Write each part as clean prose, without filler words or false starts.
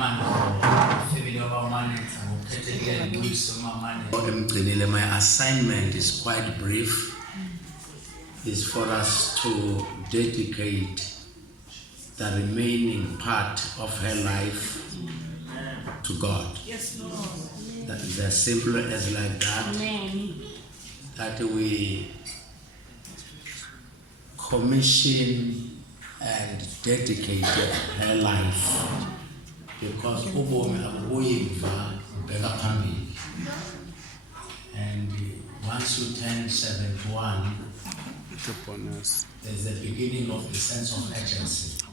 My assignment is quite brief. It's for us to dedicate the remaining part of her life to God. Yes, Lord. As simple as like that. Amen. That we commission and dedicate her life, because and once you turn 71, there's the beginning of the sense of urgency,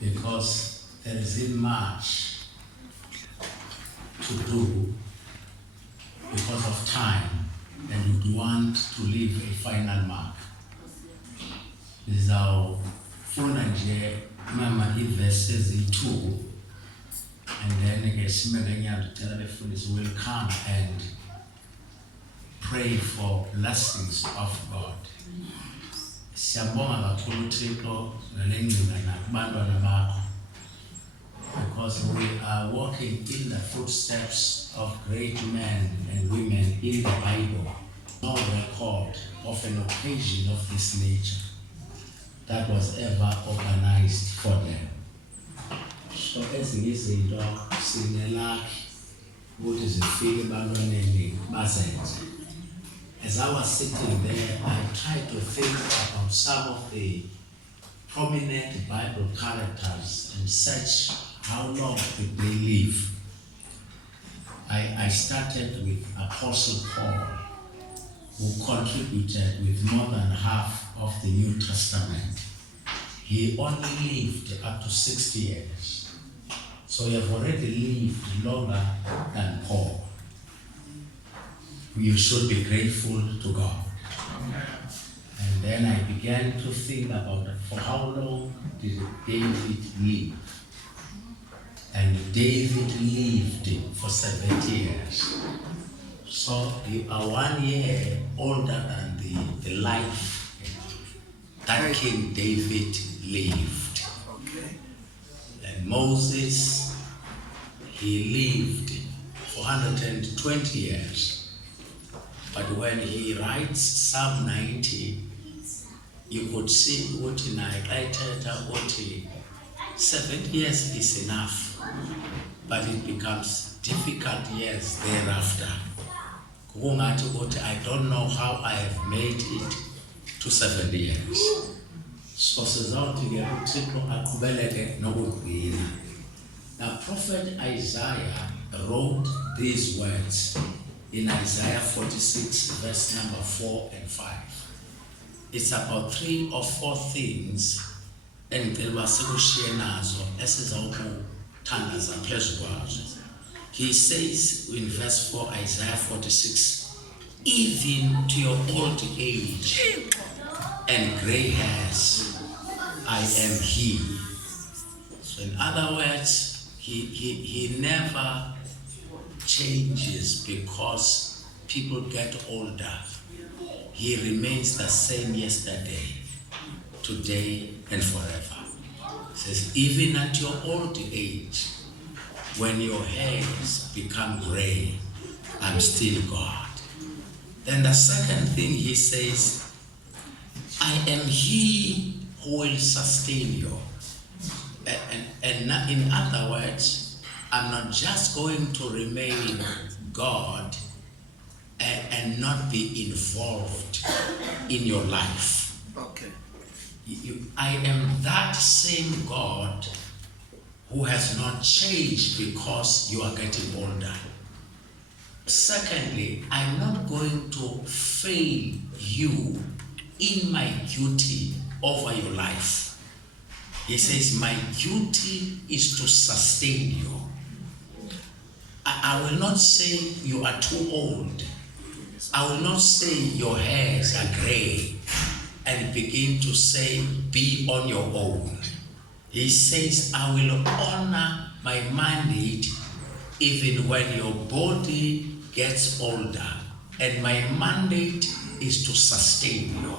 because there isn't much to do because of time, and you want to leave a final mark. This is our full Nigeria, Mama, verses in 2, and then will come and pray for blessings of God. Because we are walking in the footsteps of great men and women in the Bible. No record of an occasion of this nature that was ever organized for them. So as it is in the what is the feeling as I was sitting there, I tried to think about some of the prominent Bible characters and search how long did they live. I started with Apostle Paul, who contributed with more than half of the New Testament. He only lived up to 60 years. So he have already lived longer than Paul. You should be grateful to God. And then I began to think about it. For how long did David live? And David lived for 70 years. So you are 1 year older than the life that King David lived. And Moses, he lived for 120 years. But when he writes Psalm 90, you could see what in I write 7 years is enough, but it becomes difficult years thereafter. I don't know how I have made it to 7 years. So now Prophet Isaiah wrote these words in Isaiah 46, verse number 4 and 5. It's about 3 or 4 things and he says in verse 4, Isaiah 46, even to your old age and gray hairs, I am he. So in other words, he never changes because people get older. He remains the same yesterday, today, and forever. It says, even at your old age, when your hairs become gray, I'm still God. Then the second thing he says, I am he who will sustain you. And in other words, I'm not just going to remain God and not be involved in your life. Okay. I am that same God who has not changed because you are getting older. Secondly, I'm not going to fail you in my duty over your life. He says, my duty is to sustain you. I will not say you are too old. I will not say your hairs are gray and begin to say, be on your own. He says, I will honor my mandate even when your body gets older. And my mandate is to sustain you.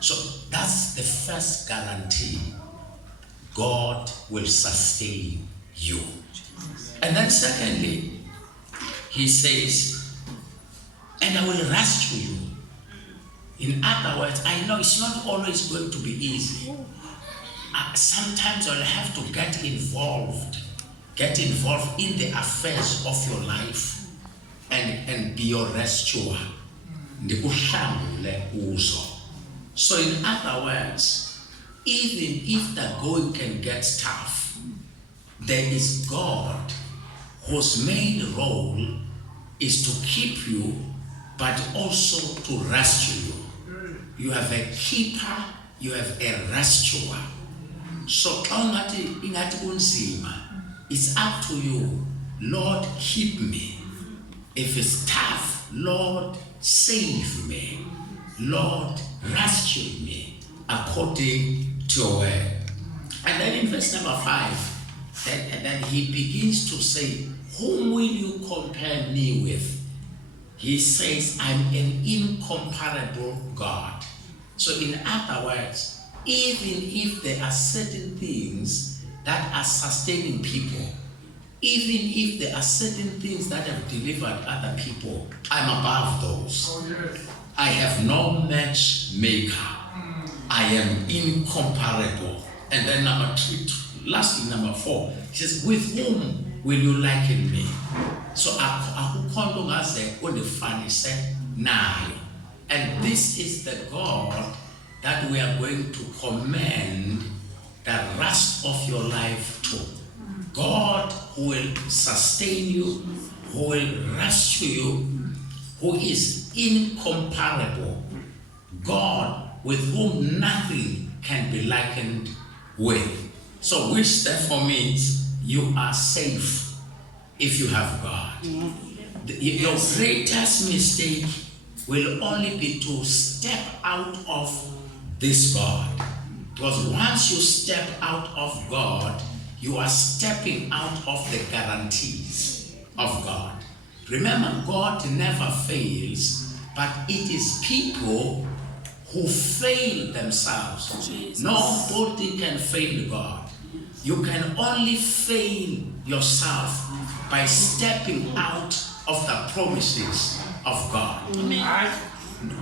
So that's the first guarantee. God will sustain you. And then secondly, he says, and I will rescue you. In other words, I know it's not always going to be easy. Sometimes I'll have to get involved in the affairs of your life and be your rescuer. So in other words, even if the going can get tough, there is God whose main role is to keep you, but also to rescue you. You have a keeper, you have a rescuer. So it's up to you. Lord, keep me. If it's tough, Lord, save me. Lord, rescue me according to your word. And then in verse number 5, and then he begins to say, whom will you compare me with? He says, I'm an incomparable God. So in other words, even if there are certain things that are sustaining people, even if there are certain things that have delivered other people, I'm above those. Oh, yes. I have no matchmaker. I am incomparable. And then lastly, number 4, he says, with whom will you liken me? So and this is the God that we are going to commend the rest of your life to. God who will sustain you, who will rescue you, who is incomparable. God with whom nothing can be likened with. So which therefore means you are safe if you have God. Your greatest mistake will only be to step out of this God. Because once you step out of God, you are stepping out of the guarantees of God. Remember, God never fails, but it is people who fail themselves. Jesus. Nobody can fail God. You can only fail yourself by stepping out of the promises of God. Amen.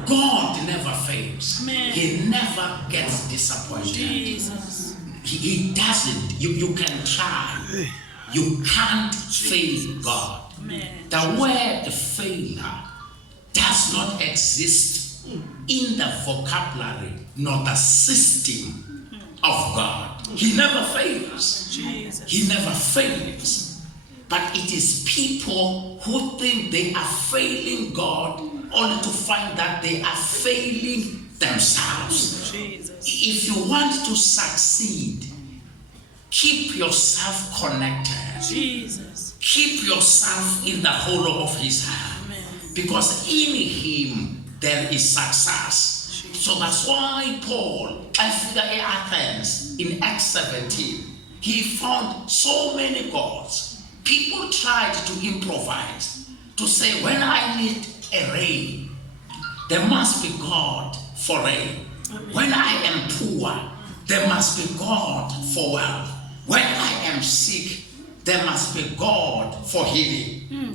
God never fails. Amen. He never gets disappointed. Jesus. He doesn't. You can try. You can't fail God. Amen. The word failure does not exist in the vocabulary nor the system of God. He never fails. Jesus. He never fails. But it is people who think they are failing God only to find that they are failing themselves. Jesus. If you want to succeed, keep yourself connected. Jesus. Keep yourself in the hollow of his hand. Amen. Because in him there is success. Jesus. So that's why Paul, after Athens in Acts 17, he found so many gods. People tried to improvise, to say, when I need a rain, there must be God for rain. Amen. When I am poor, there must be God for wealth. When I am sick, there must be God for healing.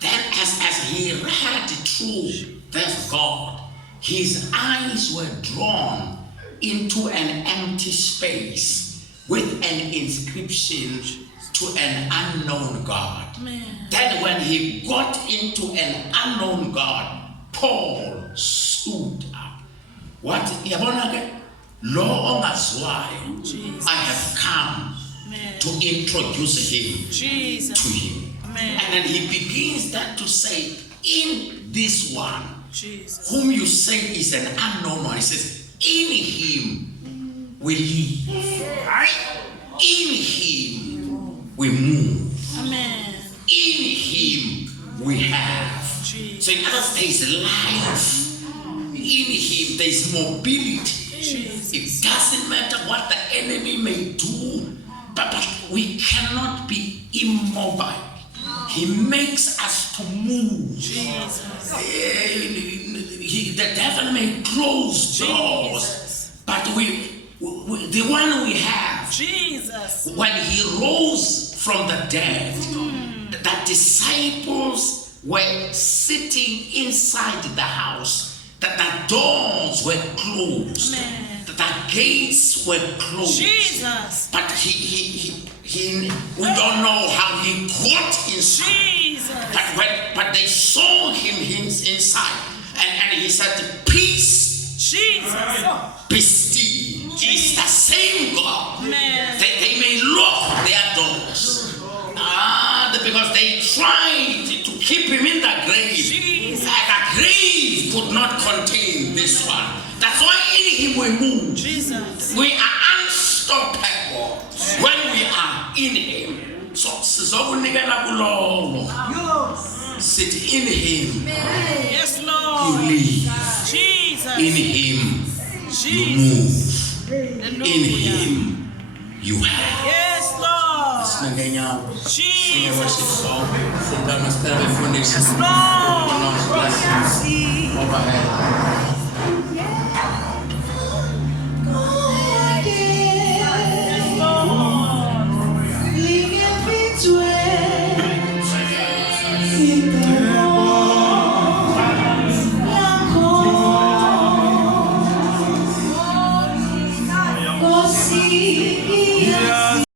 Then as he read through this God, his eyes were drawn into an empty space with an inscription to an unknown God. Man. Then when he got into an unknown God, Paul stood up. What? Lo ongazwayo, I have come to introduce him to him. Amen. And then he begins then to say, in this one, Jesus, whom you say is an unknown one, he says, in him we live. Right? In him we move. Amen. In him we have. Jesus. So in other words, there is life. In him there is mobility. Jesus. It doesn't matter what the enemy may do, but we cannot be immobile. He makes us to move. Jesus. The devil may close doors, but the one we have, Jesus. when he rose from the dead, the disciples were sitting inside the house, that the doors were closed, the gates were closed. Jesus. But we don't know how he got inside. Jesus. But they saw him inside, and he said, "Peace, Jesus. be still." It's the same God. They may lock their doors because they tried to keep him in the grave. Jesus. And the grave could not contain this one. That's why in him we move. Jesus. We are unstoppable when we are in him. So sit in him. Yes, Lord. You live. Jesus. In him you move. In him you have. Yes, Lord. Jesus. Yes, Lord. Overhead.